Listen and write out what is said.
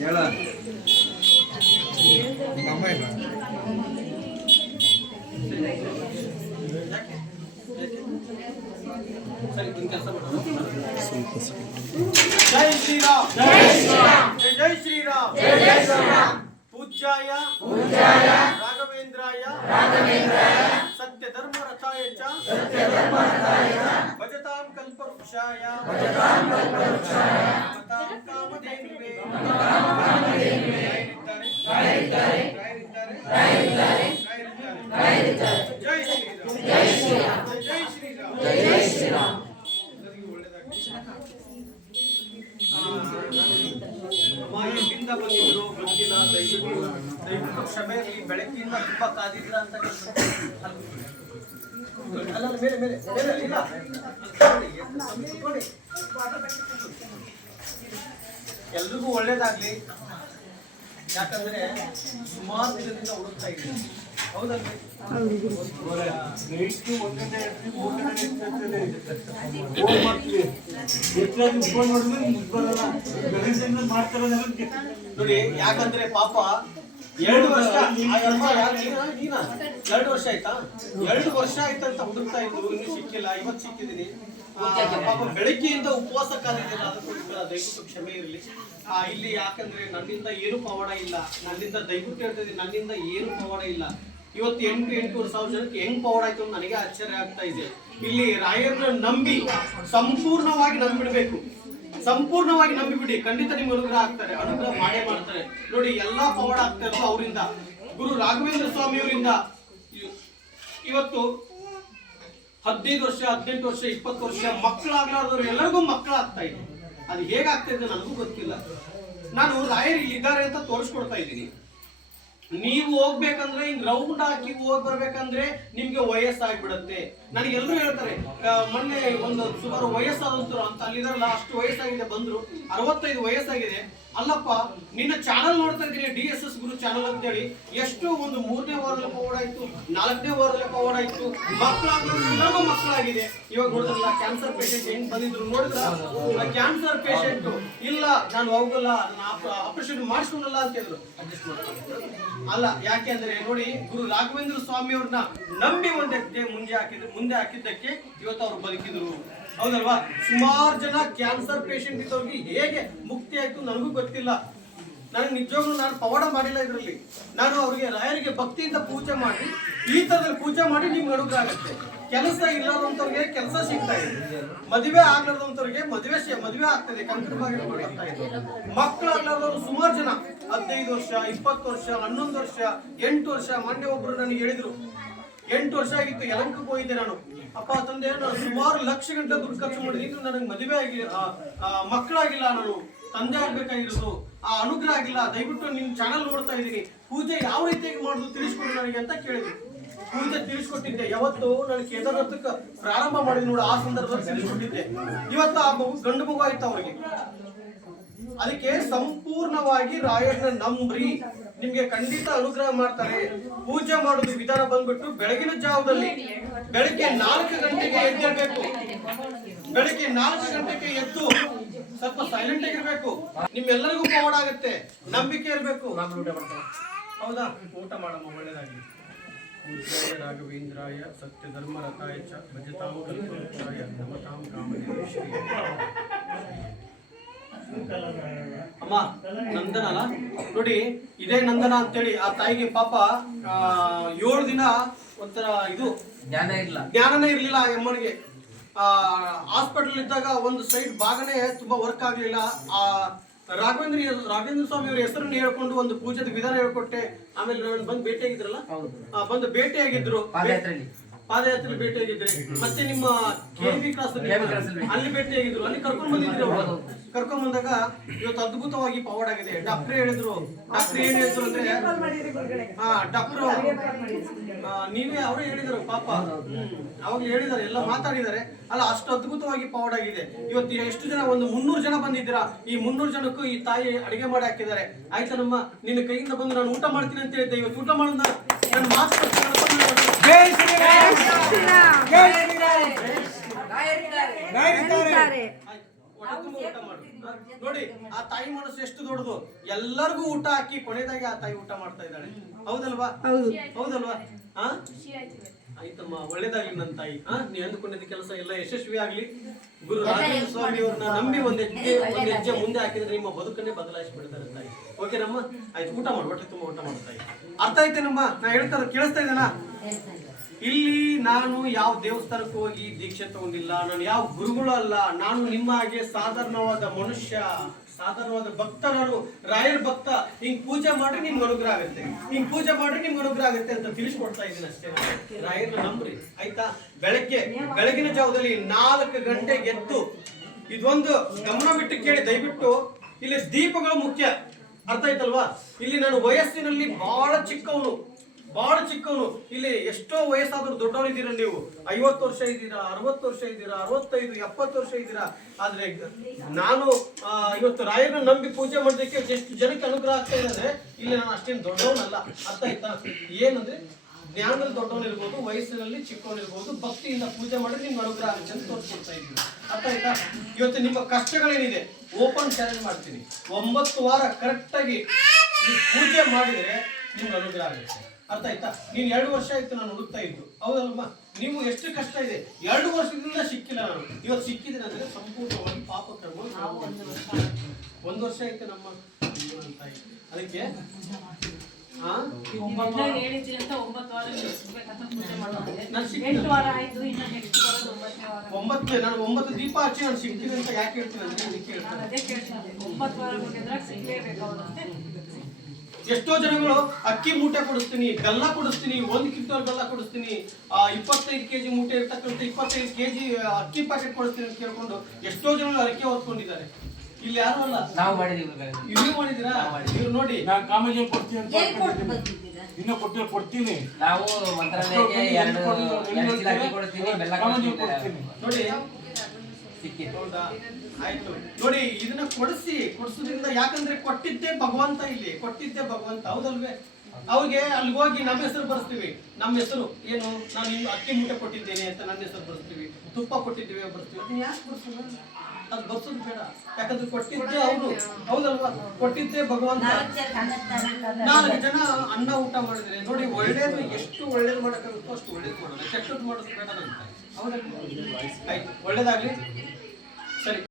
ಹೇಳ ಅಮ್ಮ ಇಲ್ಲ ಜೈ ಶ್ರೀರಾಮ್ ಜೈ ಶ್ರೀರಾಮ್ ಜೈ ಶ್ರೀರಾಮ್ ಜೈ ಶ್ರೀರಾಮ್ पूज्याय राघवेन्द्राय सत्य धर्म रथाय च भजतां कल्पवृक्षाय मतां कामधेनुवे जय श्रीराम जय श्रीराम जय श्रीराम ಎಲ್ಲಿಂದ ಬಂದಿದ್ರು ಗೊತ್ತಿಲ್ಲ. ದಯವಿಟ್ಟು ಕ್ಷಮೆ ಇರಲಿ. ಬೆಳಗ್ಗಿಂದ ತುಂಬಾ ಕಾದಿದ್ರ ಅಂತ ಎಲ್ರಿಗೂ ಒಳ್ಳೇದಾಗ್ಲಿ. ಯಾಕಂದ್ರೆ ಸುಮಾರು ದಿನದಿಂದ ಹುಡುಕ್ತಾ ಇದ್ದೀನಿ. ಹೌದಲ್ರಿ? ನೋಡಿ, ಯಾಕಂದ್ರೆ ಪಾಪ 2 ವರ್ಷ 2 ವರ್ಷ ಆಯ್ತಾ? 2 ವರ್ಷ ಆಯ್ತಂತ ಹುಡುಕ್ತಾ ಇದ್ರು, ಇನ್ನು ಸಿಕ್ಕಿಲ್ಲ. ಇವತ್ತು ಸಿಕ್ಕಿದ್ದೀನಿ. ಪಾಪ ಬೆಳಗ್ಗೆಯಿಂದ ಉಪವಾಸ ಕಾದಿದ್ದೀರ, ಅದಕ್ಕೋಸ್ಕರ ದಯವಿಟ್ಟು ಕ್ಷಮೆ ಇರಲಿ. ಇಲ್ಲಿ ಯಾಕಂದ್ರೆ ನನ್ನಿಂದ ಏನು ಪವಾಡ ಇಲ್ಲ. ನನ್ನಿಂದ ದಯವಿಟ್ಟು ಹೇಳ್ತಿದ್ದೀನಿ, ನನ್ನಿಂದ ಏನು ಪವಾಡ ಇಲ್ಲ. ಇವತ್ತು 8-8.5 ಸಾವಿರ ಜನಕ್ಕೆ ಹೆಂಗ್ ಪವಾಡ ಆಯ್ತು ಅಂತ ನನಗೆ ಆಶ್ಚರ್ಯ ಆಗ್ತಾ ಇದೆ. ಇಲ್ಲಿ ರಾಯರನ್ನ ನಂಬಿ ಸಂಪೂರ್ಣವಾಗಿ ನಂಬಿಡ್ಬೇಕು. ಸಂಪೂರ್ಣವಾಗಿ ನಂಬಿಬಿಡಿ, ಖಂಡಿತ ನಿಮ್ಗೆ ಅನುಗ್ರಹ ಆಗ್ತಾರೆ. ಅನುಗ್ರಹ ಮಾಡೇ ಮಾಡ್ತಾರೆ. ನೋಡಿ, ಎಲ್ಲಾ ಪವಾಡ ಆಗ್ತಾ ಇರೋದು ಅವರಿಂದ, ಗುರು ರಾಘವೇಂದ್ರ ಸ್ವಾಮಿ ಅವರಿಂದ. ಇವತ್ತು 15 ವರ್ಷ 18 ವರ್ಷ 20 ವರ್ಷ ಮಕ್ಕಳಾಗ್ಲಾರ್ದವ್ರು ಎಲ್ಲರಿಗೂ ಮಕ್ಕಳಾಗ್ತಾ ಇದೆ. ಅದು ಹೇಗಾಗ್ತಾ ಇದೆ ನನಗೂ ಗೊತ್ತಿಲ್ಲ. ನಾನು ರಾಯರು ಇಲ್ಲಿದ್ದಾರೆ ಅಂತ ತೋರಿಸ್ಕೊಡ್ತಾ ಇದ್ದೀನಿ. ನೀವು ಹೋಗ್ಬೇಕಂದ್ರೆ ಹಿಂಗ್ ರೌಂಡ್ ಹಾಕಿ ಹೋಗಿ ಬರ್ಬೇಕಂದ್ರೆ ನಿಮ್ಗೆ ವಯಸ್ಸಾಗ್ಬಿಡತ್ತೆ. ನನಗೆ ಎಲ್ಲರೂ ಹೇಳ್ತಾರೆ, ಮೊನ್ನೆ ಒಂದು ಸುಮಾರು ವಯಸ್ಸಾದಂತರು ಅಂತ ಅಲ್ಲಿದಾರಲ್ಲ, ಅಷ್ಟು ವಯಸ್ಸಾಗಿದೆ, ಬಂದ್ರು 65 ವಯಸ್ಸಾಗಿದೆ. ಅಲ್ಲಪ್ಪ, ನಿನ್ನ ಚಾನಲ್ ನೋಡ್ತಾ ಇದ್ದೀನಿ, DSS ಗುರು ಚಾನಲ್ ಅಂತೇಳಿ. ಎಷ್ಟು ಒಂದು 3ನೇ ವಾರದಲ್ಲಿ ಪವಾಡ ಆಯ್ತು, 4ನೇ ವಾರದಲ್ಲಿ ಪವಾಡ ಆಯ್ತು. ಮಕ್ಕಳಾಗ್ಲೂ ಮಕ್ಕಳಾಗಿದೆ. ಇವಾಗ ನೋಡಿದ್ರಲ್ಲ, ಕ್ಯಾನ್ಸರ್ ಪೇಷಂಟ್ ಹೆಂಗ್ ಬಂದಿದ್ರು ನೋಡಿದ್ರ? ಕ್ಯಾನ್ಸರ್ ಪೇಷಂಟ್ ಇಲ್ಲ, ನಾನು ಹೋಗಲ್ಲ, ಆಪರೇಷನ್ ಮಾಡಿಸ್ಕೊಂಡಲ್ಲ ಅಂತ ಹೇಳಿದ್ರು. ಅಡ್ಜಸ್ಟ್ ಮಾಡ್ತಾರೆ ಅಲ್ಲ. ಯಾಕೆಂದ್ರೆ ನೋಡಿ, ಗುರು ರಾಘವೇಂದ್ರ ಸ್ವಾಮಿ ಅವ್ರನ್ನ ನಂಬಿ ಒಂದ್ ಹೆಜ್ಜೆ ಮುಂದೆ ಹಾಕಿದ್ದಕ್ಕೆ ಇವತ್ತು ಅವ್ರು ಬದುಕಿದ್ರು. ಹೌದಲ್ವಾ? ಸುಮಾರು ಜನ ಕ್ಯಾನ್ಸರ್ ಪೇಷಂಟ್ ಇದ್ದವ್ರಿಗೆ ಹೇಗೆ ಮುಕ್ತಿ ಆಯ್ತು ನನಗೂ ಗೊತ್ತಿಲ್ಲ. ನನಗೆ ನಿಜವಾಗ್ಲೂ ನಾನು ಪವಾಡ ಮಾಡಿಲ್ಲ ಇದರಲ್ಲಿ. ನಾನು ಅವ್ರಿಗೆ ರಾಯರಿಗೆ ಭಕ್ತಿಯಿಂದ ಪೂಜೆ ಮಾಡಿ, ಈ ತರದಲ್ಲಿ ಪೂಜೆ ಮಾಡಿ ನಿಮ್ಗೆ ಅನುಗ್ರಹ ಆಗುತ್ತೆ. ಕೆಲಸ ಇಲ್ಲದಂತವ್ರಿಗೆ ಕೆಲಸ ಸಿಗ್ತಾ ಇದೆ, ಮದುವೆ ಆಗ್ಲಾರ್ದಂತವ್ರಿಗೆ ಮದುವೆ ಆಗ್ತದೆ, ಕಂಕಣ ಆಗ್ತಾ ಇದೆ. ಮಕ್ಕಳಾಗ್ಲಾರ್ದವ್ರು ಸುಮಾರು ಜನ 15 ವರ್ಷ 20 ವರ್ಷ 11 ವರ್ಷ 8 ವರ್ಷ. ಮೊನ್ನೆ ಒಬ್ರು ನನಗೆ ಹೇಳಿದ್ರು, 8 ವರ್ಷ ಆಗಿತ್ತು, ಯಲಂಕಕ್ಕೆ ಹೋಗಿದ್ದೆ ನಾನು. ಅಪ್ಪ ತಂದೆ, ನಾನು ಸುಮಾರು ಲಕ್ಷ ಗಂಟೆ ದುಡ್ಡು ಖರ್ಚು ಮಾಡಿದ್ರು, ನನಗೆ ಮದುವೆ ಆಗಿಲ್ಲ, ಮಕ್ಕಳಾಗಿಲ್ಲ, ನಾನು ತಂದೆ ಆಗ್ಬೇಕಾಗಿರೋದು, ಆ ಅನುಗ್ರಹ ಆಗಿಲ್ಲ. ದಯವಿಟ್ಟು ನಿಮ್ ಚಾನಲ್ ನೋಡ್ತಾ ಇದ್ದೀನಿ, ಪೂಜೆ ಯಾವ ರೀತಿಯಾಗಿ ಮಾಡುದು ತಿಳಿಸ್ಕೊಡಿ ನನಗೆ ಅಂತ ಕೇಳಿದ್ರು. ಪೂಜೆ ತಿಳಿಸ್ಕೊಟ್ಟಿದ್ದೆ. ಯಾವತ್ತು ನಾನು ಕೇದಾರನಾಥಕ್ಕೆ ಪ್ರಾರಂಭ ಮಾಡಿದ್ ನೋಡು, ಆ ಸಂದರ್ಭದಲ್ಲಿ ತಿಳಿಸ್ಕೊಟ್ಟಿದ್ದೆ. ಇವತ್ತು ಆ ಮಗು ಗಂಡು ಮಗು ಆಯ್ತು ಅವ್ರಿಗೆ. ಅದಕ್ಕೆ ಸಂಪೂರ್ಣವಾಗಿ ರಾಯರನ್ನ ನಂಬ್ರಿ, ನಿಮ್ಗೆ ಖಂಡಿತ ಅನುಗ್ರಹ ಮಾಡ್ತಾರೆ. ಪೂಜೆ ಮಾಡೋದು ವಿಧಾನ ಬಂದ್ಬಿಟ್ಟು ಬೆಳಗಿನ ಜಾವದಲ್ಲಿ ಬೆಳಗ್ಗೆ 4 ಗಂಟೆಗೆ ಎದ್ದಿರ್ಬೇಕು. ಬೆಳಗ್ಗೆ 4 ಗಂಟೆಗೆ ಎದ್ದು ಸ್ವಲ್ಪ ಸೈಲೆಂಟ್ ಆಗಿರ್ಬೇಕು. ನಿಮ್ಮೆಲ್ಲರಿಗೂ ಪವಾಡ ಆಗುತ್ತೆ, ನಂಬಿಕೆ ಇರ್ಬೇಕು. ಹೌದಾ? ಊಟ ಮಾಡಮ್ಮ, ಒಳ್ಳೇದಾಗ್ಲಿ. पूज्याय राघवेन्द्राय सत्य धर्म रथाय च भजतां कल्पवृक्षाय नमतां कामधेनुवे श्री ಅಮ್ಮ ನಂದನ ಅಲ್ಲ ನೋಡಿ, ಇದೇ ನಂದನ ಅಂತೇಳಿ ಆ ತಾಯಿಗೆ ಪಾಪ 7 ದಿನ ಒಂಥರ ಇದು ಜ್ಞಾನನೇ ಇರ್ಲಿಲ್ಲ. ಅಮ್ಮನಿಗೆ ಹಾಸ್ಪಿಟಲ್ ಇದ್ದಾಗ ಒಂದು ಸೈಡ್ ಭಾಗನೇ ತುಂಬಾ ವರ್ಕ್ ಆಗ್ಲಿಲ್ಲ. ರಾಘವೇಂದ್ರ ಸ್ವಾಮಿ ಅವರ ಹೆಸರನ್ನು ಹೇಳ್ಕೊಂಡು ಒಂದು ಪೂಜೆದ ವಿಧಾನ ಹೇಳ್ಕೊಟ್ಟೆ. ಆಮೇಲೆ ಬಂದು ಭೇಟಿಯಾಗಿದ್ರಲ್ಲ, ಬಂದು ಭೇಟಿಯಾಗಿದ್ರು, ಪಾದಯಾತ್ರೆ ಭೇಟಿಯಾಗಿದ್ರೆ. ಮತ್ತೆ ನಿಮ್ಮ KV ಕ್ರಾಸ್ ಅಲ್ಲಿ ಭೇಟಿಯಾಗಿದ್ರು, ಅಲ್ಲಿ ಕರ್ಕೊಂಡ್ ಬಂದಿದ್ರು. ಕರ್ಕೊಂಡ್ ಬಂದಾಗ ಇವತ್ತು ಅದ್ಭುತವಾಗಿ ಪವಾಡ ಆಗಿದೆ. ಡಾಕ್ಟರ್ ಹೇಳಿದ್ರು, ಏನ್ ಹೇಳಿದ್ರು ಅಂದ್ರೆ, ಡಾಕ್ಟರ್ ನೀವೇ ಅವರೇ ಹೇಳಿದ್ರು ಪಾಪ. ಅವಾಗ ಹೇಳಿದಾರೆ, ಎಲ್ಲ ಮಾತಾಡಿದ್ದಾರೆ ಅಲ್ಲ, ಅಷ್ಟು ಅದ್ಭುತವಾಗಿ ಪವಾಡ ಆಗಿದೆ. ಇವತ್ತು ಎಷ್ಟು ಜನ, ಒಂದು 300 ಜನ ಬಂದಿದ್ದೀರಾ. ಈ 300 ಜನಕ್ಕೂ ಈ ತಾಯಿ ಅಡಿಗೆ ಮಾಡಿ ಹಾಕಿದ್ದಾರೆ. ಆಯ್ತಾ ನಮ್ಮ ನಿನ್ನ ಕೈಯಿಂದ ಬಂದು ನಾನು ಊಟ ಮಾಡ್ತೀನಿ ಅಂತ ಹೇಳಿದ್ದೆ. ಇವತ್ತು ಊಟ ಮಾಡೋಣ ನಾನು ಮಾತು. ಜೈ ಶ್ರೀರಾಮ್, ಜೈ ಶ್ರೀರಾಮ್. ಹೊಟ್ಟೆ ತುಂಬ ಊಟ ಮಾಡು. ನೋಡಿ ಆ ತಾಯಿ ಮನಸ್ಸು ಎಷ್ಟು ದೊಡ್ಡದು, ಎಲ್ಲರಿಗೂ ಊಟ ಹಾಕಿ ಕೊನೆದಾಗಿ ಆ ತಾಯಿ ಊಟ ಮಾಡ್ತಾ ಇದ್ದಾಳೆ. ಹೌದಲ್ವಾ? ಹೌದಲ್ವಾ? ಹಾ ಆಯ್ತಮ್ಮ, ಒಳ್ಳೇದಾಗ್ಲಿ ನನ್ನ ತಾಯಿ. ನೀ ಅಂದುಕೊಂಡಿದ್ದ ಕೆಲಸ ಎಲ್ಲ ಯಶಸ್ವಿ ಆಗ್ಲಿ. ಗುರು ರಾಘವೇಂದ್ರ ಸ್ವಾಮಿ ಅವ್ರನ್ನ ನಂಬಿ ಒಂದ್ ಹೆಜ್ಜೆ ಮುಂದೆ ಹಾಕಿದ್ರೆ ನಿಮ್ಮ ಬದುಕನ್ನೇ ಬದಲಾಯಿಸಿ ಬಿಡ್ತಾರೆ ತಾಯಿ. ಓಕೆನಮ್ಮ? ಆಯ್ತು, ಊಟ ಮಾಡು, ಹೊಟ್ಟೆ ತುಂಬ ಊಟ ಮಾಡು ತಾಯಿ. ಅರ್ಥ ಆಯ್ತೇನಮ್ಮ? ನಾ ಹೇಳ್ತಾರ ಕೇಳಿಸ್ತಾ ಇದ್ದೇನಾ? ಇಲ್ಲಿ ನಾನು ಯಾವ ದೇವಸ್ಥಾನಕ್ಕೆ ಹೋಗಿ ದೀಕ್ಷೆ ತಗೊಂಡಿಲ್ಲ, ನಾನು ಯಾವ ಗುರುಗಳು ಅಲ್ಲ, ನಾನು ನಿಮ್ಮ ಹಾಗೆ ಸಾಧಾರಣವಾದ ಮನುಷ್ಯ, ಸಾಧಾರಣವಾದ ಭಕ್ತ. ನಾನು ರಾಯರ ಭಕ್ತ. ಹಿಂಗ್ ಪೂಜೆ ಮಾಡ್ರಿ ನಿಮ್ಗೆ ಅನುಗ್ರಹ ಆಗುತ್ತೆ, ಹಿಂಗ್ ಪೂಜೆ ಮಾಡ್ರಿ ನಿಮ್ಗೆ ಅನುಗ್ರಹ ಆಗುತ್ತೆ ಅಂತ ತಿಳಿಸ್ಕೊಡ್ತಾ ಇದ್ದೀನಿ ಅಷ್ಟೇ. ರಾಯರ್ನ ನಂಬ್ರಿ ಆಯ್ತಾ? ಬೆಳಗಿನ ಜಾವದಲ್ಲಿ 4 ಗಂಟೆಗೆ ಎದ್ದು ಇದೊಂದು ಗಮನ ಬಿಟ್ಟು ಕೇಳಿ ದಯವಿಟ್ಟು. ಇಲ್ಲಿ ದೀಪಗಳು ಮುಖ್ಯ, ಅರ್ಥ ಆಯ್ತಲ್ವಾ? ಇಲ್ಲಿ ನಾನು ವಯಸ್ಸಿನಲ್ಲಿ ಬಹಳ ಚಿಕ್ಕವನು. ಇಲ್ಲಿ ಎಷ್ಟೋ ವಯಸ್ಸಾದ್ರೂ ದೊಡ್ಡವರು ಇದ್ದೀರಾ ನೀವು. 50 ವರ್ಷ ಇದ್ದೀರಾ, 60 ವರ್ಷ ಇದ್ದೀರಾ, 65, 70 ವರ್ಷ ಇದ್ದೀರಾ. ಆದ್ರೆ ನಾನು ಇವತ್ತು ರಾಯರನ್ನ ನಂಬಿ ಪೂಜೆ ಮಾಡೋದಕ್ಕೆ ಎಷ್ಟು ಜನಕ್ಕೆ ಅನುಗ್ರಹ ಆಗ್ತಾ ಇದೆ ಅಂದ್ರೆ ಇಲ್ಲಿ ನಾನು ಅಷ್ಟೇನು ದೊಡ್ಡವನಲ್ಲ. ಅರ್ಥ ಆಯ್ತಾ? ಏನಂದ್ರೆ ಜ್ಞಾನದಲ್ಲಿ ದೊಡ್ಡವನಿರ್ಬೋದು, ವಯಸ್ಸಿನಲ್ಲಿ ಚಿಕ್ಕವನಿರ್ಬೋದು, ಭಕ್ತಿಯಿಂದ ಪೂಜೆ ಮಾಡಿದ್ರೆ ನಿಮ್ಗೆ ಅನುಗ್ರಹ ಆಗುತ್ತೆ ಅಂತ ತೋರಿಸ್ಕೊಡ್ತಾ ಇದ್ದೀನಿ. ಅರ್ಥ ಆಯ್ತಾ? ಇವತ್ತು ನಿಮ್ಮ ಕಷ್ಟಗಳೇನಿದೆ ಓಪನ್ ಚಾಲೆಂಜ್ ಮಾಡ್ತೀನಿ. 9 ವಾರ ಕರೆಕ್ಟಾಗಿ ಪೂಜೆ ಮಾಡಿದ್ರೆ ನಿಮ್ಗೆ ಅನುಗ್ರಹ ಆಗುತ್ತೆ. ಅರ್ಥ ಆಯ್ತಾ? ನೀನ್ 2 ವರ್ಷ ಆಯ್ತು ನಾನು ಹುಡುಕ್ತಾ ಇದ್ದು, ಹೌದಲ್ವಾ? ನೀವು ಎಷ್ಟು ಕಷ್ಟ ಇದೆ, 2 ವರ್ಷದಿಂದ ಸಿಕ್ಕಿಲ್ಲ. ನಾನು ಇವತ್ತು ಸಿಕ್ಕಿದ್ದೀನಿ ಅಂದ್ರೆ ಸಂಪೂರ್ಣವಾಗಿ ಪಾಪ ಕರ್ಮ. 1 ವರ್ಷ ಆಯ್ತು ನಮ್ಮ ತಾಯಿ. ಅದಕ್ಕೆ ನಾನು 9 ದೀಪ ಹಚ್ಚಿ ನಾನು ಸಿಗ್ತೀನಿ ಅಂತ ಯಾಕೆ ಹೇಳ್ತೀನಿ ಅಂದ್ರೆ ಎಷ್ಟೋ ಜನಗಳು ಅಕ್ಕಿ ಮೂಟೆ ಕೊಡಿಸ್ತೀನಿ, ಬೆಲ್ಲ ಕೊಡಿಸ್ತೀನಿ, 1 ಕ್ವಿಂಟಲ್ ಬೆಲ್ಲ ಕೊಡಿಸ್ತೀನಿ, 25 ಕೆಜಿ ಮೂಟೆ ಇರ್ತಕ್ಕಂಥ 25 ಕೆಜಿ ಅಕ್ಕಿ ಪ್ಯಾಕೆಟ್ ಕೊಡಿಸ್ತೀನಿ ಅಂತ ಕೇಳ್ಕೊಂಡು ಎಷ್ಟೋ ಜನಗಳು ಅರಕೆ ಹೊತ್ಕೊಂಡಿದ್ದಾರೆ. ಇಲ್ಲಿ ಯಾರು ಅಲ್ಲ, ನಾವು ಮಾಡಿದೀವಿ. ಇವ್ರು ಮಾಡಿದಿರಾ? ಇವ್ರು ನೋಡಿ, ನಾನು ಕಾಮಜಿ ಕೊಡ್ತೀನಿ ಅಂತ ಇನ್ನೂ ಕೊಡ್ತೀನಿ. ನಾವು ಮಂತ್ರಾಲಯಕ್ಕೆ 2 ಚೀಲ ಅಕ್ಕಿ ಕೊಡ್ತೀನಿ, ಬೆಲ್ಲ ಕೊಡ್ತೀನಿ ನೋಡಿ. ಸಿಕ್ಕಿತ್ತು. ಹೌದಾ? ಆಯ್ತು ನೋಡಿ, ಇದನ್ನ ಕೊಡಿಸೋದ್ರಿಂದ, ಯಾಕಂದ್ರೆ ಕೊಟ್ಟಿದ್ದೇ ಭಗವಂತ, ಇಲ್ಲಿ ಕೊಟ್ಟಿದ್ದೇ ಭಗವಂತ. ಹೌದಲ್ವೇ? ಅವ್ರಿಗೆ ಅಲ್ಲಿ ಹೋಗಿ ನಮ್ಮ ಹೆಸರು ಬರ್ಸ್ತೀವಿ. ನಮ್ಮ ಹೆಸರು ಏನು, ನಾನು ಇನ್ನು ಅಕ್ಕಿ ಮೂಟೆ ಕೊಟ್ಟಿದ್ದೇನೆ ಅಂತ ನನ್ನ ಹೆಸರು ಬರ್ಸ್ತೀವಿ, ತುಪ್ಪ ಕೊಟ್ಟಿದ್ದೀವಿ ಬರ್ಸ್ತೀವಿ. ಅದನ್ನ ಯಾಕೆ ಬರ್ಸೋದು? ಅದು ಬರ್ಸೋದು ಬೇಡ. ಯಾಕಂದ್ರೆ ಕೊಟ್ಟಿದ್ದೇ ಅವನು, ಹೌದಲ್ವಾ? ಕೊಟ್ಟಿದ್ದೇ ಭಗವಂತ. 4 ಜನ ಅನ್ನ ಊಟ ಮಾಡಿದ್ರೆ ನೋಡಿ, ಒಳ್ಳೇದು ಎಷ್ಟು ಒಳ್ಳೇದು ಮಾಡೋಕ್ಕಾಗುತ್ತೋ ಅಷ್ಟು ಒಳ್ಳೇದು ಮಾಡೋದು, ಕೆಟ್ಟದ್ದು ಮಾಡೋದು ಬೇಡ ಅಂತ. ಹೌದಲ್ವಾ? ಆಯ್ತು, ಒಳ್ಳೇದಾಗ್ಲಿ. ಸರಿ.